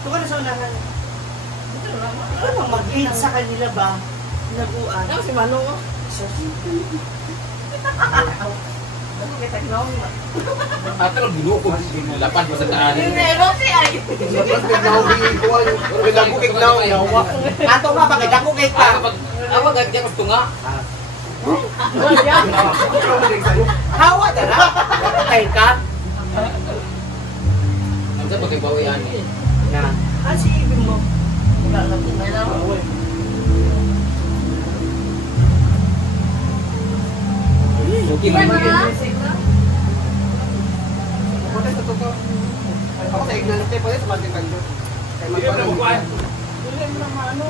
Ito ka na sa unahan. Ano mag-aid sa kanila ba? Naguan. Ano si Manong? Ate lang binukod. Lapad mo sa daan. Meron si ay. Ato nga, bakit ako kay ka? Ako gagyan ko tunga. Hawa na na. Kay ka? Ano sa pagkibawian eh? Na. Ah, si Ibig mo. Wala na po. Okay naman yun. Ako sa ignorante po rin, sumating ka doon. Hindi mo naman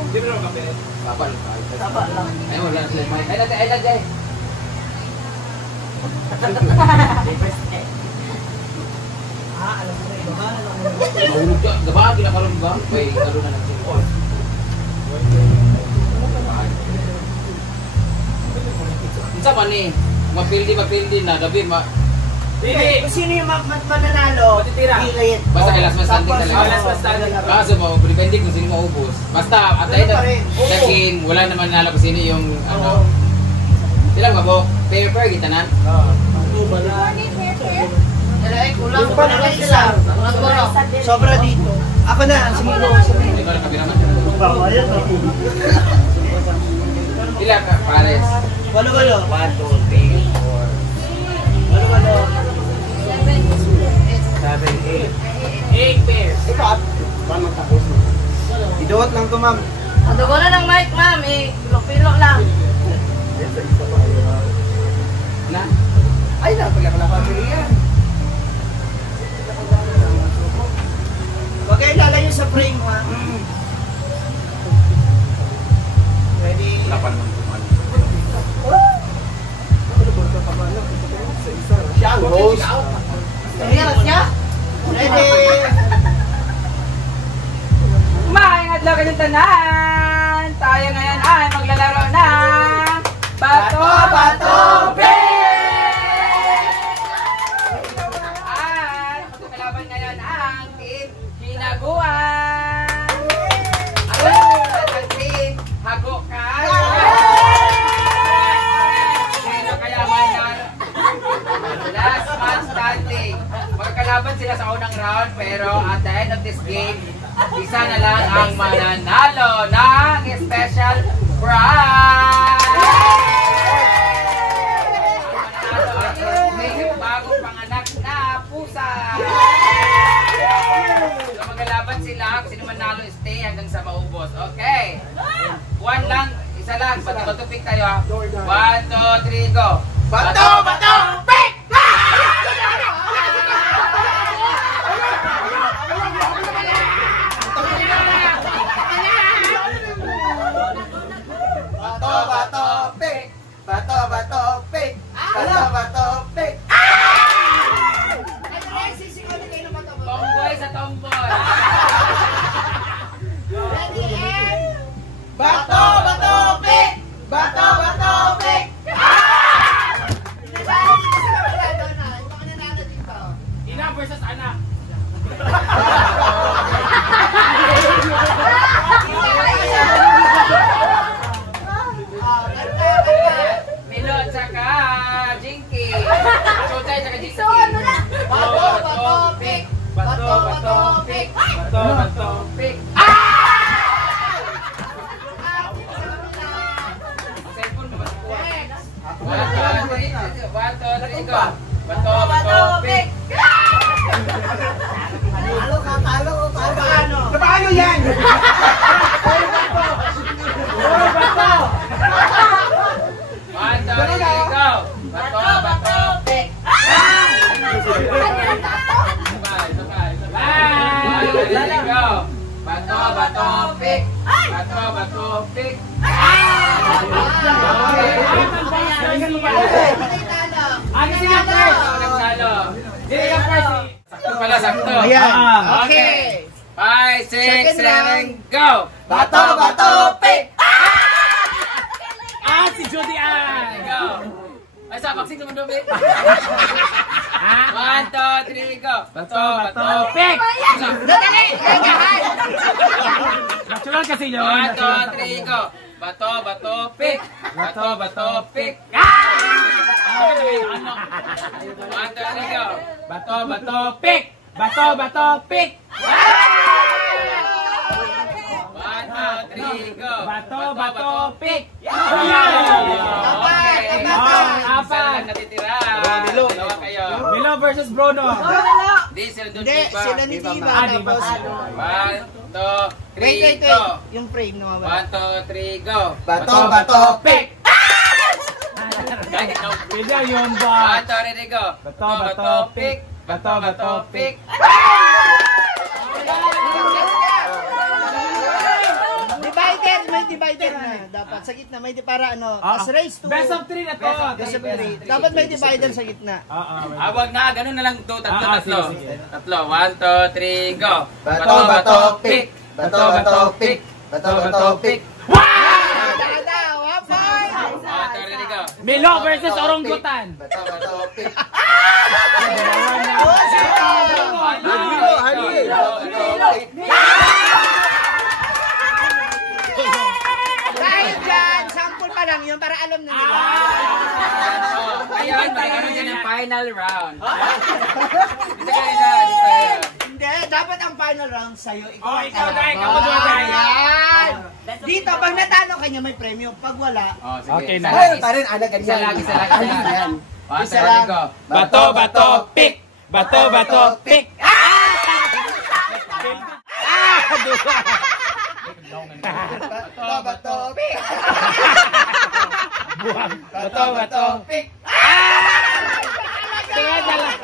Hindi mo naman kape. Taba lang tayo. Taba lang. Ayun, wala sila may. Ay, lagay. Alam mo na iba ba? Mahulog ka. Gaba, kinakaroon ba? May karoon na ng sipon. Isa man eh. Mapildi na. Gabi, Hindi! Sino yung mananalo? Pilit. Basta kay last man standing talaga. Last man standing. Kaso mo, depende kung sino maubos. Basta, at ayun na, check-in, wala naman nanalo kung sino yung, ano. Silang mabok, fair kita na. Kulang pa na isa. Sobra dito. Ako na, ang sumilo. Hindi ko na kabiraman. Pila ka, pares. Walo-walo. 1, 2, 3, 4. Walo-walo. 7, 8 pairs. Ito at paano tapos mo? Iduot lang to, ma'am. Adugo na ng mic, ma'am. Pilok-pilok lang. Na? Ay, pala pamili yan. Huwag kayo lalayo sa frame, ha? Ready? Wala pa naman kuman. Siya ang host. Siya? Ready? Maayong adlaw kayong tanan! Tayo ngayon ay maglalaro ng Bato-Bato Pig! At magkalaban ngayon ang Team Hinaguan! Ang Team Hagukan! Sino kaya manalo? Last man standing. Magkalaban sila sa unang round pero at the end of this game, isa na lang ang mananalo ng special prize! Ang mananalo ay may bagong panganak na pusa! So magkalaban sila, kung sino manalo stay hanggang sa maubos. Okay! One lang, isa lang, bato-bato pick tayo. 1, 2, 3, go! Bato-bato pick! Bato-bato pick! Bato-bato pick! Bato-bato pick! Tomboy sa tomboy! Bato-bato pick! Bato-bato pick! Ina versus anak. Milo at saka Jinky! Chotay at saka Jinky! Bato-bato pick! Bato-bato pick! Bato-bato pick. Ang cellphone mo ba sa kuha? 1, 2, 3, go! Bato-bato pick! Talo ko, paano? Paano yan? Bato! 1, 2, 3, go! Bato-bato pick! Sabay! Go! Bato-bato pick! Bato-bato pick! Ano siya first? Nagtalo! Sino yung first? Sakto pala, sakto! Ayan. Okay! 5, 6, 7, go! Bato-bato pick! Si Judy Ann! Go! Ay, sa vaccine naman doon, eh! 1, 2, 3, go! Bato-bato pick! Dali! Ganun kasi yun. 1, 2, 3, go! Bato, bato, pick! Bato, bato, pick! 1, 2, 3, go! Bato, bato, pick! Bato, bato, pick! 1, 2, 3, go! Bato, bato, pick! Okay. Apat. Isa lang natitira. Dalawa kayo. Milo versus Bruno. Di sila doon, Hindi, diba? sila ni Diva. Ah, Diva. Tapos, 1, 2, 3, wait. go! Yung frame na mawala. 1, 2, 3, go! Bato, bato, pick! Pwede yun ba? 1, 2, 3, go! Bato, bato, pick! Bato, bato, pick! Divider, may divider na. Dapat sa gitna, may para ano, as race to. Best of 3 na to. Best of three. Dapat may divider sa gitna. Wag na, ganun na lang to. Tatlo. Sige. Tatlo. 1, 2, 3, go! Bato, bato, pick! Bato, bato, pick! Bato, bato, pick! Dada, 1 point! 1, 2, 3, go! Milo versus Oranggutan. Bato, bato, pick! Dahil dyan, sample pa lang yun para alam na nila. Ayun, magkakaroon dyan ng final round. Hindi, dapat ang final round sa'yo. Oh, ikaw, Day. Ikaw, Day. Ayan. Dito, pag natalo ka niya, may premyo. Pag wala, Okay na. Isa lang. Isa lang. Go! Bato, bato, pick! Bato, bato, pick! bato, bato, pick! Bato, bato, pick! Tingnan na lang.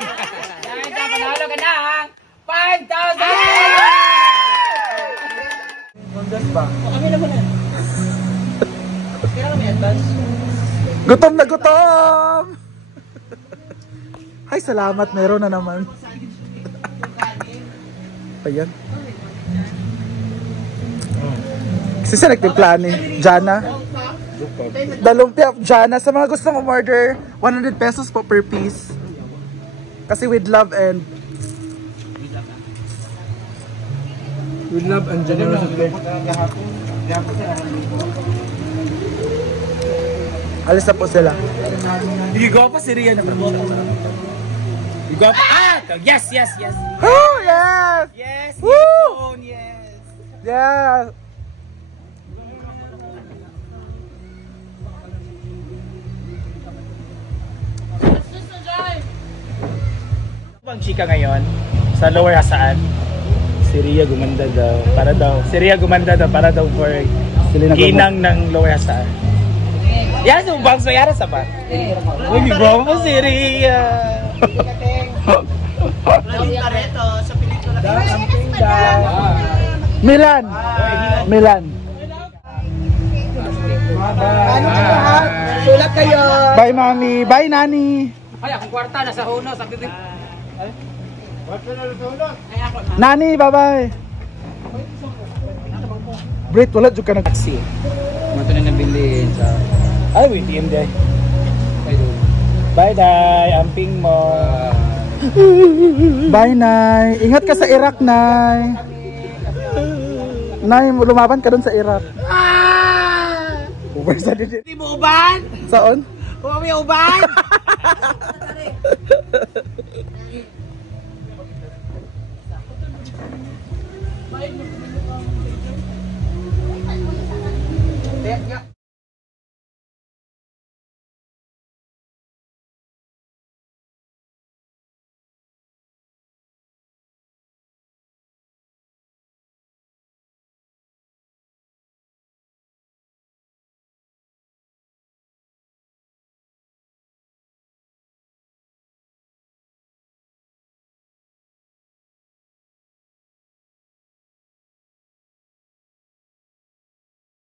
Dahil ka, panalo ka ng 5,000! Gutom na gutom! Ay, salamat. Meron na naman. Ayan. Sisa nagtimpla ni Jana. Dalumpia Jana. Sa mga gustong umorder, 100 pesos po per piece. Kasi with love and generosity. Alis na po sila. Igo pa si Rian naman. Igo pa. Yes. Oh, yes! Yes, Woo! yes. Yeah! Ang chika ngayon sa Lower Hasaan. Si Ria gumanda daw para daw for ginang ng Lower Hasaan. Yan yung bang sayara sa ba? Uy, bro mo si Ria. Sa pelikula. Milan! Milan! Sulat kayo! Bye, mami! Bye, nani! Ay, akong kwarta, nasa huno. Sabi ko, Nani, bye-bye! Brit, wala dyan ka nag-taxi. Ito na nabili sa... Ay, wait, DM day. Bye, Day. Amping mo. Bye, Nay! Ingat ka sa Iraq, Nay! Nay, lumaban ka dun sa Iraq. Uber sa dito. Hindi mo uban? Saan? Umami uban?